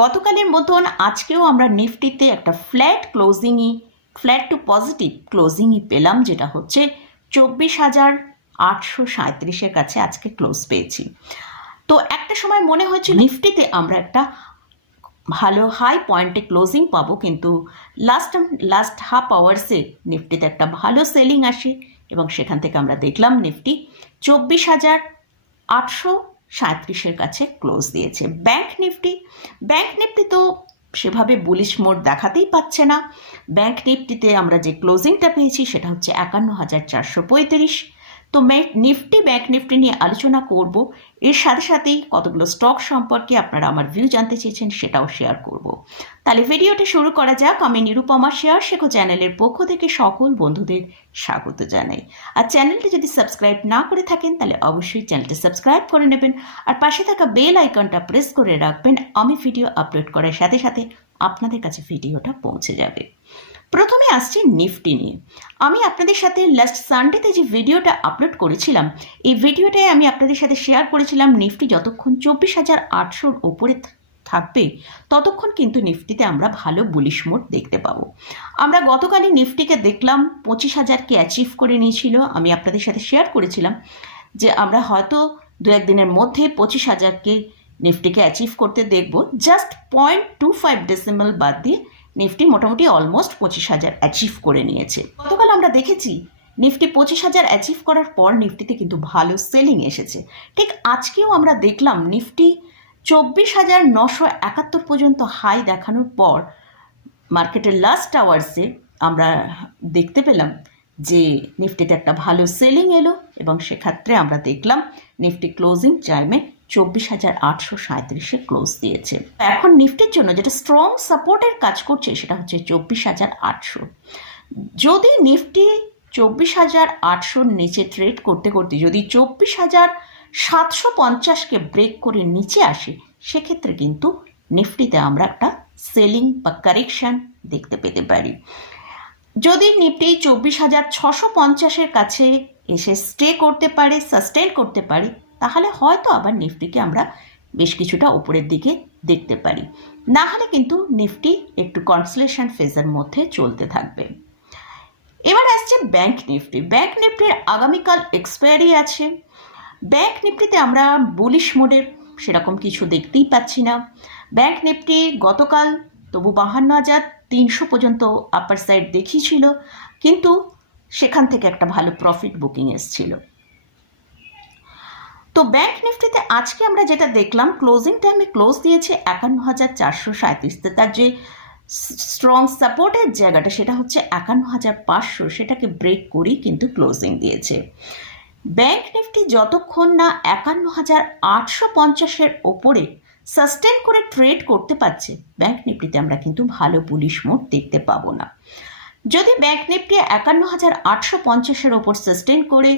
গতকালের মতন আজকেও আমরা নিফটিতে একটা ফ্ল্যাট ক্লোজিংই, ফ্ল্যাট টু পজিটিভ ক্লোজিংই পেলাম, যেটা হচ্ছে চব্বিশ হাজার আটশো সাঁত্রিশের কাছে আজকে ক্লোজ পেয়েছি। তো একটা সময় মনে হয়েছিল নিফটিতে আমরা একটা ভালো হাই পয়েন্টে ক্লোজিং পাবো, কিন্তু লাস্ট লাস্ট হাফ আওয়ার্সে নিফটিতে একটা ভালো সেলিং আসে এবং সেখান থেকে আমরা দেখলাম নিফটি চব্বিশ হাজার আটশো সাঁত্রিশের কাছে ক্লোজ দিয়েছে। ব্যাংক নিফটি ব্যাংক নিফটি তো সেভাবে বুলিশ মোড দেখাতেই পাচ্ছে না। ব্যাংক নিফটিতে আমরা যে ক্লোজিংটা পেয়েছি সেটা হচ্ছে একান্ন হাজার চারশো পঁয়ত্রিশ। তো নিফটি, ব্যাংক নিফটি নিয়ে আলোচনা করব। এর সাথে সাথেই কতগুলো স্টক সম্পর্কে আপনারা আমার ভিউ জানতে চেয়েছেন সেটাও শেয়ার করব। তাহলে ভিডিওটা শুরু করা যাক। আমি নিরুপমা শেয়ার শেখো চ্যানেলের পক্ষ থেকে সকল বন্ধুদের স্বাগত জানাই। আর চ্যানেলটি যদি সাবস্ক্রাইব না করে থাকেন, তাহলে অবশ্যই চ্যানেলটি সাবস্ক্রাইব করে নেবেন। আর পাশে থাকা বেল আইকনটা প্রেস করে রাখবেন। আমি ভিডিও আপলোড করার সাথে সাথে আপনাদের কাছে ভিডিওটা পৌঁছে যাবে। প্রথমে আসছি নিফটি নিয়ে। আমি আপনাদের সাথে লাস্ট সানডেতে যে ভিডিওটা আপলোড করেছিলাম, এই ভিডিওটায় আমি আপনাদের সাথে শেয়ার করেছিলাম নিফটি যতক্ষণ চব্বিশ হাজার আটশোর ওপরে থাকবে, ততক্ষণ কিন্তু নিফটিতে আমরা ভালো বুলিশ মোড দেখতে পাবো। আমরা গতকালই নিফটিকে দেখলাম, পঁচিশ হাজারকে অ্যাচিভ করে নিয়েছিল। আমি আপনাদের সাথে শেয়ার করেছিলাম যে আমরা হয়তো দু একদিনের মধ্যে পঁচিশ হাজারকে নিফটিকে অ্যাচিভ করতে দেখব। Just point two five decimal বাদ দিয়ে নিফটি মোটামুটি অলমোস্ট পঁচিশ হাজার অ্যাচিভ করে নিয়েছে। গতকাল আমরা দেখেছি নিফটি পঁচিশ হাজার অ্যাচিভ করার পর নিফটিতে কিন্তু ভালো সেলিং এসেছে। ঠিক আজকেও আমরা দেখলাম নিফটি চব্বিশ হাজার নশো একাত্তর পর্যন্ত হাই দেখানোর পর মার্কেটের লাস্ট আওয়ার্সে আমরা দেখতে পেলাম যে নিফটিতে একটা ভালো সেলিং এলো এবং সেক্ষেত্রে আমরা দেখলাম নিফটি ক্লোজিং টাইমে চব্বিশ হাজার আটশো সাঁত্রিশে ক্লোজ দিয়েছে। এখন নিফটির জন্য যেটা স্ট্রং সাপোর্টের কাজ করছে সেটা হচ্ছে চব্বিশ হাজার আটশো। যদি নিফটি চব্বিশ হাজার আটশোর নিচে ট্রেড করতে করতে যদি চব্বিশ হাজার সাতশো পঞ্চাশকে ব্রেক করে নিচে আসে, সেক্ষেত্রে কিন্তু নিফটিতে আমরা একটা সেলিং বা কারেকশন দেখতে পেতে পারি। যদি নিফটি চব্বিশ হাজার ছশো পঞ্চাশের কাছে এসে স্টে করতে পারে সাস্টেন করতে পারে তাহলে হয়তো আবার নিফটিকে আমরা বেশ কিছুটা ওপরের দিকে দেখতে পারি। না হলে কিন্তু নিফটি একটু কনসলেশন ফেজের মধ্যে চলতে থাকবে। এবার আসছে ব্যাংক নিফটি ব্যাংক নিফটির আগামীকাল এক্সপায়ারি আছে। ব্যাংক নিফটিতে আমরা বুলিশ মোডের সেরকম কিছু দেখতেই পাচ্ছি না। ব্যাংক নিফটি গতকাল তবু বাহান্ন হাজার তিনশো পর্যন্ত আপার সাইড দেখিয়েছিল, কিন্তু সেখান থেকে একটা ভালো প্রফিট বুকিং এসছিল। তো ব্যাংক নিফটিতে আজকে আমরা যেটা দেখলাম ক্লোজিং টাইমে ক্লোজ দিয়েছে একান্ন হাজার চারশো সাঁত্রিশতে তার যে স্ট্রং সাপোর্টের জায়গাটা সেটা হচ্ছে একান্ন হাজার পাঁচশো। সেটাকে ব্রেক করেই কিন্তু ক্লোজিং দিয়েছে। ব্যাংক নিফটি যতক্ষণ না একান্ন হাজার আটশো পঞ্চাশের ওপরে সাস্টেন করে ট্রেড করতে পারছে, ব্যাংক নিফটিতে আমরা কিন্তু ভালো পুলিশ মোড দেখতে পাবো না। যদি ব্যাংক নিফটি একান্ন হাজার আটশো পঞ্চাশের ওপর সাস্টেন করে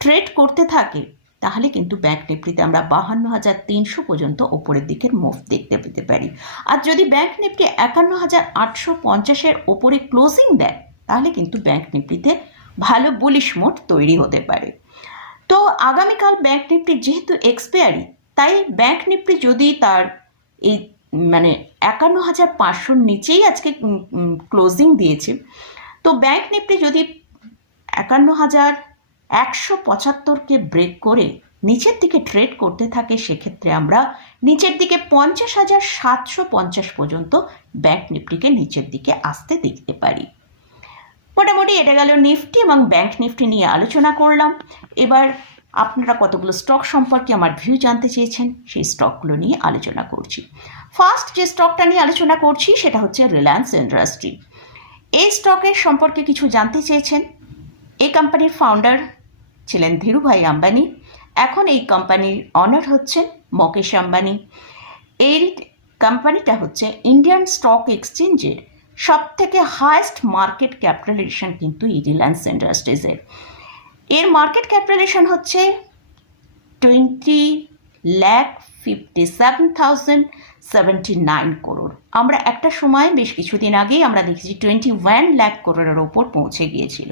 ট্রেড করতে থাকে তাহলে কিন্তু ব্যাংক নিফটিতে আমরা বাহান্ন হাজার তিনশো পর্যন্ত ওপরের দিকের মুভ দেখতে পেতে পারি। আর যদি ব্যাংক নিফটি একান্ন হাজার আটশো পঞ্চাশের ওপরে ক্লোজিং দেয়, তাহলে কিন্তু ব্যাংক নিফটিতে ভালো বুলিশ মোড তৈরি হতে পারে। তো আগামীকাল ব্যাংক নিফটি যেহেতু এক্সপায়ারি, তাই ব্যাংক নিফটি যদি তার এই মানে একান্ন হাজার পাঁচশোর নিচেই আজকে ক্লোজিং দিয়েছে, তো ব্যাংক নিফটি যদি একান্ন হাজার একশো পঁচাত্তরকে ব্রেক করে নিচের দিকে ট্রেড করতে থাকে, সেক্ষেত্রে আমরা নিচের দিকে পঞ্চাশ হাজার সাতশো পঞ্চাশ পর্যন্ত ব্যাংক নিফটিকে নিচের দিকে আসতে দেখতে পারি। মোটামুটি এটা গেল নিফটি এবং ব্যাংক নিফটি নিয়ে আলোচনা করলাম। এবার আপনারা কতগুলো স্টক সম্পর্কে আমার ভিউ জানতে চেয়েছেন, সেই স্টকগুলো নিয়ে আলোচনা করছি। ফার্স্ট যে স্টকটা নিয়ে আলোচনা করছি, সেটা হচ্ছে রিলায়েন্স ইন্ডাস্ট্রি এই স্টকের সম্পর্কে কিছু জানতে চেয়েছেন। এই কোম্পানির ফাউন্ডার ছিলেন ধীরুভাই আম্বানি। এখন এই কোম্পানির অনার হচ্ছেন মুকেশ আম্বানি। এই কোম্পানিটা হচ্ছে ইন্ডিয়ান স্টক এক্সচেঞ্জের সব থেকে হায়েস্ট মার্কেট ক্যাপিটালাইজেশন কিন্তু এই রিলায়েন্স ইন্ডাস্ট্রিজের এর মার্কেট ক্যাপিটালাইজেশন হচ্ছে twenty lakh fifty seven thousand seventy nine crore আমরা একটা সময়, বেশ কিছুদিন আগেই আমরা দেখেছি টোয়েন্টি ওয়ান ল্যাক করোড়ের ওপর পৌঁছে গিয়েছিল।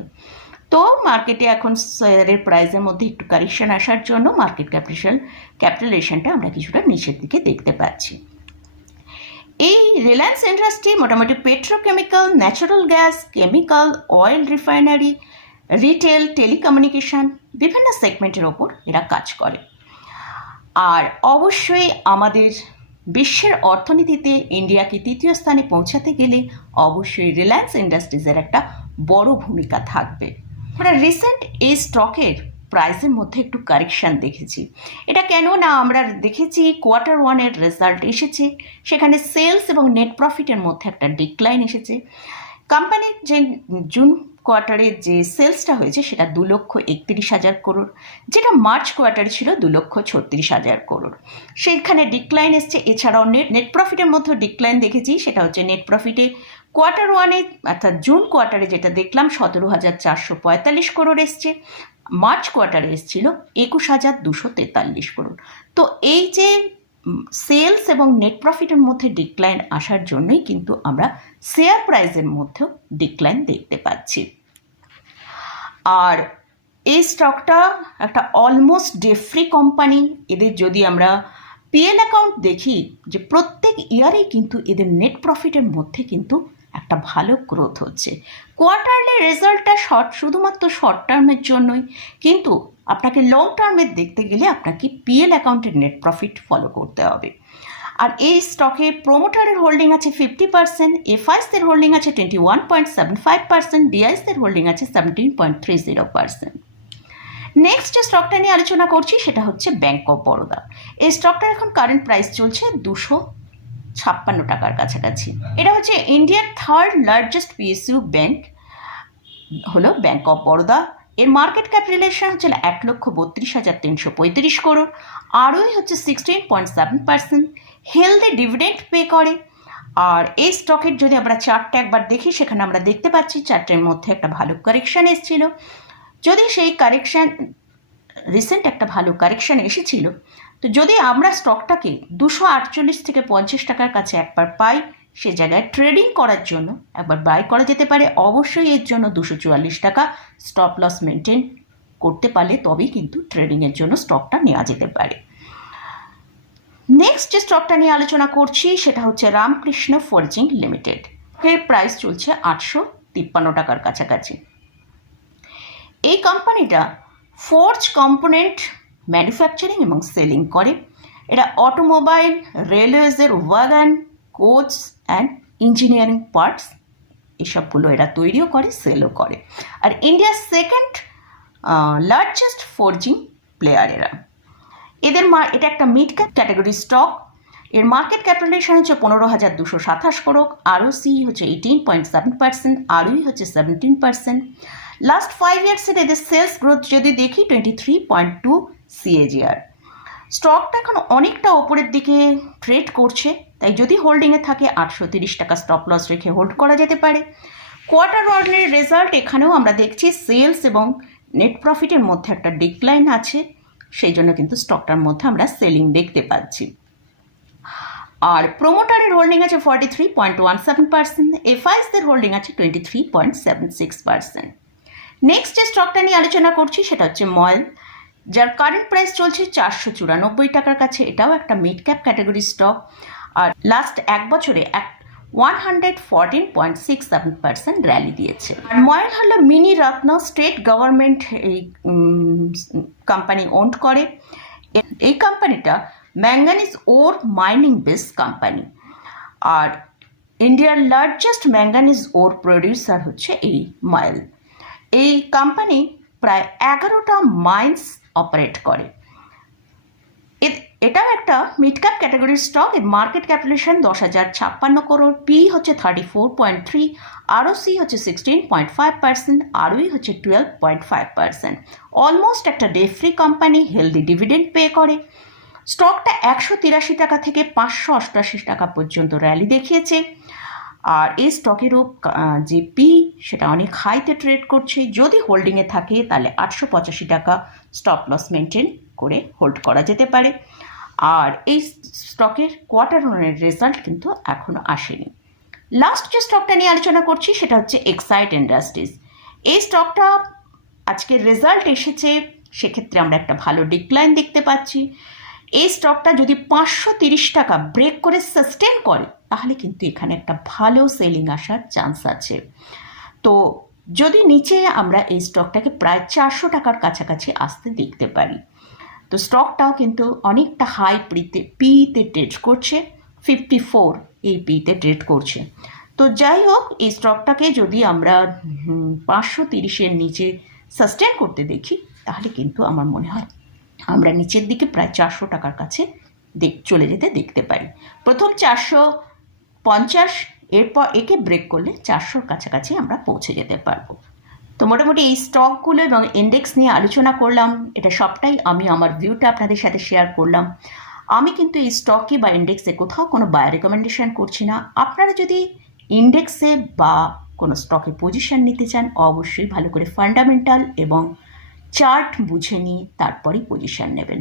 তো মার্কেটে এখন শেয়ারের প্রাইসের মধ্যে একটু কারেকশন আসার জন্য মার্কেট ক্যাপিটাল ক্যাপিটালেশনটা আমরা কিছুটা নিচের দিকে দেখতে পাচ্ছি। এই রিলায়েন্স ইন্ডাস্ট্রি মোটামুটি petrochemical natural gas chemical oil refinery retail telecommunication বিভিন্ন সেগমেন্টের ওপর এরা কাজ করে। আর অবশ্যই আমাদের বিশ্বের অর্থনীতিতে ইন্ডিয়াকে তৃতীয় স্থানে পৌঁছাতে গেলে অবশ্যই রিলায়েন্স ইন্ডাস্ট্রিজের একটা বড় ভূমিকা থাকবে। আমরা রিসেন্ট এই স্টকের প্রাইসের মধ্যে একটু কারেকশান দেখেছি। এটা কেন না আমরা দেখেছি কোয়ার্টার ওয়ানের রেজাল্ট এসেছে, সেখানে সেলস এবং নেট প্রফিটের মধ্যে একটা ডিক্লাইন এসেছে। কোম্পানির যে জুন কোয়ার্টারে যে সেলসটা হয়েছে, সেটা দু লক্ষ একত্রিশ হাজার করোড় যেটা মার্চ কোয়ার্টারে ছিল দু লক্ষ ছত্রিশ হাজার করোড় সেখানে ডিক্লাইন এসছে, এছাড়াও নেট নেট প্রফিটের মধ্যে ডিক্লাইন দেখেছি, সেটা হচ্ছে নেট প্রফিটে কোয়ার্টার ওয়ানে, অর্থাৎ জুন কোয়ার্টারে যেটা দেখলাম, সতেরো হাজার চারশো পঁয়তাল্লিশ করোড় এসছে। মার্চ কোয়ার্টারে এসেছিল একুশ হাজার দুশো তেতাল্লিশ করোড়। তো এই যে সেলস এবং নেট প্রফিটের মধ্যে ডিক্লাইন আসার জন্যই কিন্তু আমরা শেয়ার প্রাইসের মধ্যেও ডিক্লাইন দেখতে পাচ্ছি। আর এই স্টকটা একটা অলমোস্ট ডেফ্রি কোম্পানি। এদের যদি আমরা পিএল অ্যাকাউন্ট দেখি, যে প্রত্যেক ইয়ারেই কিন্তু এদের নেট প্রফিটের মধ্যে কিন্তু একটা ভালো গ্রোথ হচ্ছে। কোয়ার্টারলি রেজাল্টটা শর্ট শুধুমাত্র শর্ট টার্মের জন্যই। কিন্তু আপনাকে লং টার্মের দেখতে গেলে আপনাকে পিএল অ্যাকাউন্টের নেট প্রফিট ফলো করতে হবে। আর এই স্টকে প্রোমোটারের হোল্ডিং আছে ফিফটি পার্সেন্ট এফআইসদের হোল্ডিং আছে twenty one point seven five percent ডিআইসের holding আছে seventeen point three zero percent next যে স্টকটা নিয়ে আলোচনা করছি, সেটা হচ্ছে ব্যাঙ্ক অফ বরোদা এই স্টকটার এখন কারেন্ট প্রাইস চলছে দুশো ছাপ্পান্ন টাকার কাছাকাছি। এটা হচ্ছে ইন্ডিয়ার থার্ড লার্জেস্ট পিএসইউ ব্যাংক হলো ব্যাঙ্ক অফ বরোদা এর মার্কেট ক্যাপিটালাইজেশন হচ্ছে এক লক্ষ বত্রিশ হাজার তিনশো পঁয়ত্রিশ করোড় আরওই হচ্ছে sixteen point seven percent healthy dividend pay করে। আর এই স্টকের যদি আমরা চারটে একবার দেখি, সেখানে আমরা দেখতে পাচ্ছি চারটের মধ্যে একটা ভালো কারেকশান এসেছিল। যদি সেই কারেকশান রিসেন্ট একটা ভালো কারেকশান এসেছিল তো যদি আমরা স্টকটাকে দুশো আটচল্লিশ থেকে পঞ্চাশ টাকার কাছে একবার পাই, সে জায়গায় ট্রেডিং করার জন্য একবার বাই করা যেতে পারে। অবশ্যই এর জন্য দুশো চুয়াল্লিশ টাকা স্টপ লস মেনটেন করতে পারলে তবেই কিন্তু ট্রেডিংয়ের জন্য স্টকটা নেওয়া যেতে পারে। নেক্সট যে স্টকটা নিয়ে আলোচনা করছি, সেটা হচ্ছে রামকৃষ্ণ ফোর্জিং লিমিটেড এর প্রাইস চলছে আটশো তিপ্পান্ন টাকার কাছাকাছি। এই কোম্পানিটা ফোর্জ কম্পোনেন্ট ম্যানুফ্যাকচারিং এবং সেলিং করে। এরা automobile রেলওয়েজের wagon coach and engineering parts এসবগুলো এরা তৈরিও করে সেলও করে। আর ইন্ডিয়ার সেকেন্ড লার্জেস্ট ফোর্জিং প্লেয়ার এরা। এদের মা, এটা একটা মিড ক্যাপ ক্যাটাগরি স্টক এর মার্কেট ক্যাপিটালাইজেশন হচ্ছে পনেরো হাজার দুশো সাতাশ করোক আরও সি হচ্ছে eighteen point seven percent R O E হচ্ছে সেভেন্টিন পার্সেন্ট লাস্ট ফাইভ ইয়ার্সের এদের সেলস গ্রোথ যদি দেখি twenty three point two CAGR স্টকটা এখন অনেকটা ওপরের দিকে ট্রেড করছে, তাই যদি হোল্ডিংয়ে থাকে আটশো তিরিশ টাকা স্টপ লস রেখে হোল্ড করা যেতে পারে। কোয়ার্টার ওয়ার্নের রেজাল্ট এখানেও আমরা দেখছি সেলস এবং নেট প্রফিটের মধ্যে একটা ডিক্লাইন আছে, সেই জন্য কিন্তু স্টকটার মধ্যে আমরা সেলিং দেখতে পাচ্ছি। আর প্রোমোটারের হোল্ডিং আছে forty three point one seven percent এফআইসদের holding আছে twenty three point seven six percent next যে স্টকটা নিয়ে আলোচনা করছি, সেটা হচ্ছে ময়েল যার কারেন্ট প্রাইস চলছে চারশো চুরানব্বই টাকার কাছে, এটাও একটা মিড ক্যাপ ক্যাটাগরি স্টক আর লাস্ট এক বছরে এক one hundred fourteen point six seven percent rally দিয়েছে। ময়েল হলো মিনি রত্ন স্টেট গভর্নমেন্ট এই কোম্পানি ওন্ড করে। এই কোম্পানিটা manganese ore mining base company আর ইন্ডিয়ার লার্জেস্ট ম্যাঙ্গানিজ ওর প্রডিউসার হচ্ছে এই মাইল এই কোম্পানি প্রায় এগারোটা মাইন্স অপারেট করে। এটাও একটা মিড ক্যাপ ক্যাটাগরির স্টক এর মার্কেট ক্যাপিটালেশন দশ হাজার ছাপ্পান্ন করোড় পি হচ্ছে thirty four point three ROCE হচ্ছে sixteen point five percent ROE হচ্ছে twelve point five percent almost একটা debt free company healthy dividend pay করে। স্টকটা একশো তিরাশি টাকা থেকে পাঁচশো অষ্টআশি টাকা পর্যন্ত র্যালি দেখিয়েছে। আর এই স্টকেরও যে পি সেটা অনেক হাইতে ট্রেড করছে। যদি হোল্ডিংয়ে থাকে, তাহলে আটশো পঁচাশি টাকা স্টপ লস মেনটেন করে হোল্ড করা যেতে পারে। আর এই স্টকের কোয়ার্টার ওয়ানের রেজাল্ট কিন্তু এখনও আসেনি। লাস্ট যে স্টকটা নিয়ে আলোচনা করছি, সেটা হচ্ছে এক্সাইট ইন্ডাস্ট্রিজ এই স্টকটা আজকে রেজাল্ট এসেছে, সেক্ষেত্রে আমরা একটা ভালো ডিক্লাইন দেখতে পাচ্ছি। এই স্টকটা যদি পাঁচশো তিরিশ টাকা ব্রেক করে সাস্টেন করে, তাহলে কিন্তু এখানে একটা ভালো সেলিং আসার চান্স আছে। তো যদি নিচে আমরা এই স্টকটাকে প্রায় চারশো টাকার কাছাকাছি আসতে দেখতে পারি। তো স্টকটাও কিন্তু অনেকটা হাই পিতে পিতে ট্রেড করছে ফিফটি ফোর এই পিতে ট্রেড করছে। তো যাই হোক, এই স্টকটাকে যদি আমরা পাঁচশো তিরিশের নিচে সাস্টেন করতে দেখি, তাহলে কিন্তু আমার মনে হয় আমরা নিচের দিকে প্রায় চারশো টাকার কাছে চলে যেতে দেখতে পারি। প্রথম চারশো পঞ্চাশ এরপর একে ব্রেক করলে চারশোর কাছাকাছি আমরা পৌঁছে যেতে পারব। তো মোটামুটি এই স্টকগুলো এবং ইন্ডেক্স নিয়ে আলোচনা করলাম। এটা সবটাই আমি আমার ভিউটা আপনাদের সাথে শেয়ার করলাম। আমি কিন্তু এই স্টকে বা ইন্ডেক্সে কোথাও কোনো বায় রেকমেন্ডেশন করছি না। আপনারা যদি ইন্ডেক্সে বা কোনো স্টকে পজিশন নিতে চান, অবশ্যই ভালো করে ফান্ডামেন্টাল এবং চার্ট বুঝে নিয়ে তারপরেই পজিশন নেবেন।